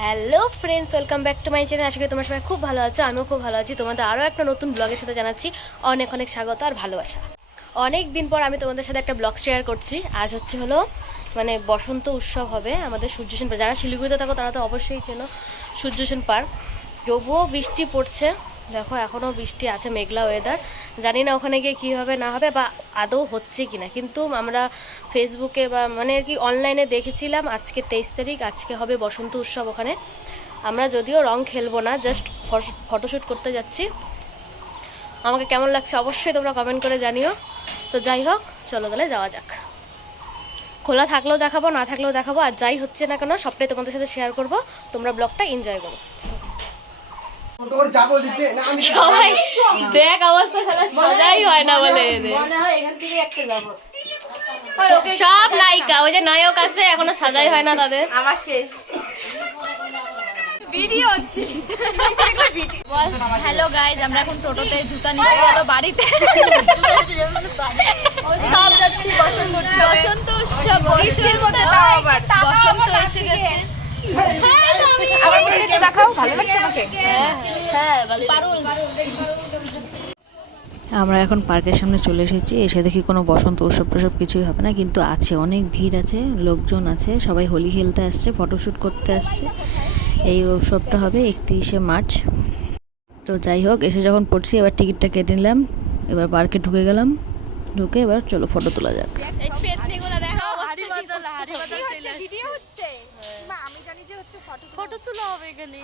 Hello friends, welcome back to my channel. আশা করি তোমার সবাই খুব ভালো আছো, আমিও খুব ভালো আছি। তোমাদের আরও একটা নতুন ব্লগের সাথে জানাচ্ছি অনেক অনেক স্বাগত আর ভালোবাসা। অনেক দিন পর আমি তোমাদের সাথে একটা ব্লগ শেয়ার করছি। আজ হলো বসন্ত উৎসব হবে আমাদের সূর্যসেন পার্ক। যারা শিলিগুড়িতে থাকো তারা তো অবশ্যই চেনো সূর্যসেন পার্ক। তবুও বৃষ্টি পড়ছে, দেখো এখনও বৃষ্টি আছে, মেঘলা ওয়েদার। জানি না ওখানে গিয়ে কী হবে না হবে বা আদৌ হচ্ছে কি না, কিন্তু আমরা ফেসবুকে বা আর কি অনলাইনে দেখেছিলাম আজকে 23 তারিখ, আজকে হবে বসন্ত উৎসব ওখানে। আমরা যদিও রং খেলবো না, জাস্ট ফটোশ্যুট করতে যাচ্ছি। আমাকে কেমন লাগছে অবশ্যই তোমরা কমেন্ট করে জানিও। তো যাই হোক, চলো তাহলে যাওয়া যাক। খোলা থাকলেও দেখাবো, না থাকলেও দেখাবো, আর যাই হচ্ছে না কেন সবটাই তোমাদের সাথে শেয়ার করবো। তোমরা ব্লগটা এনজয় করো। সবাই দেখ অবস্থা, সাজাই হয় না বলে সব নায়িকা, ওই যে নায়ক আছে এখনো সাজাই হয় না তাদের। আমার শেষ ভিডিও হচ্ছে। হ্যালো গাইজ, আমরা এখন টোটোতে জুতা নিতে গেল বাড়িতে। সব যাচ্ছি বসন্ত উৎসব। বসন্ত উৎসব বসন্ত এসে গেছে। আমরা এখন পার্কের সামনে চলে এসেছি। এসে দেখি কোনো বসন্ত উৎসব টসব কিছুই হবে না, কিন্তু আছে, অনেক ভিড় আছে, লোকজন আছে, সবাই হোলি খেলতে আসছে, ফটোশ্যুট করতে আসছে। এই উৎসবটা হবে 31শে মার্চ। তো যাই হোক, এসে যখন পড়ছি এবার টিকিটটা কেটে নিলাম, এবার পার্কে ঢুকে গেলাম। ঢুকে এবার চলো ফটো তোলা যাক। ফটো তোলা হবে এখানে।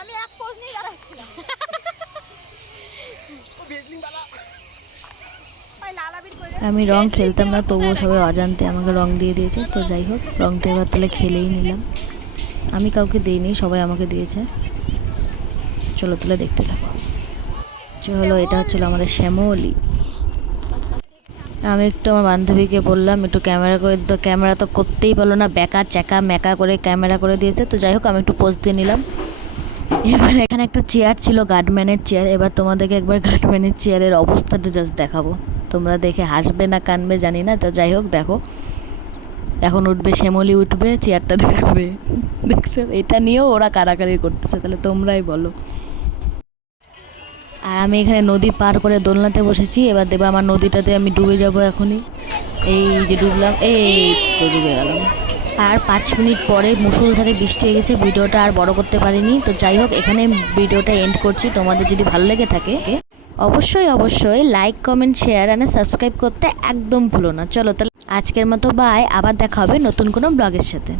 আমি এক পোজ নিয়ে দাঁড়াচ্ছিলাম। আমি রং খেলতাম না, তবুও সবাই অজান্তে আমাকে রং দিয়ে দিয়েছে। তো যাই হোক, রংটা এবার তাহলে খেলেই নিলাম। আমি কাউকে দিইনি, সবাই আমাকে দিয়েছে। চলো তাহলে দেখতে থাকো। চলো, এটা হচ্ছিল আমাদের শ্যামলী। আমি একটু আমার বান্ধবীকে বললাম একটু ক্যামেরা করে দিতে, ক্যামেরা তো করতেই পারলো না, ব্যাকা চ্যাকা ম্যাকা করে ক্যামেরা করে দিয়েছে। তো যাই হোক, আমি একটু পোজ দিয়ে নিলাম। এবার এখানে একটা চেয়ার ছিল, গার্ডম্যানের চেয়ার। এবার তোমাদেরকে একবার গার্ডম্যানের চেয়ারের অবস্থাটা জাস্ট দেখাবো। তোমরা দেখে হাসবে না কানবে জানি না। তো যাই হোক, দেখো এখন উঠবে শ্যামলী, উঠবে, চেয়ারটা দেখবে। দেখছো, এটা নিয়েও ওরা কারাকারি করতেছে। তাহলে তোমরাই বলো। আর আমি এখানে নদী পার করে দোলনাতে বসেছি। এবার দেবো আমার নদীটাতে আমি ডুবে যাব এখনই। এই যে ডুবলাম, এই তো ডুবে গেলাম। আর 5 মিনিট পরে মুষলধারে বৃষ্টি হয়ে গেছে। ভিডিওটা আর বড় করতে পারিনি। তো যাই হোক, এখানে ভিডিওটা এন্ড করছি। তোমাদের যদি ভালো লেগে থাকে অবশ্যই লাইক, কমেন্ট, শেয়ার আর সাবস্ক্রাইব করতে একদম ভুলো না। চলো তাহলে আজকের মতো বাই, আবার দেখা হবে নতুন কোনো ব্লগের সাথে।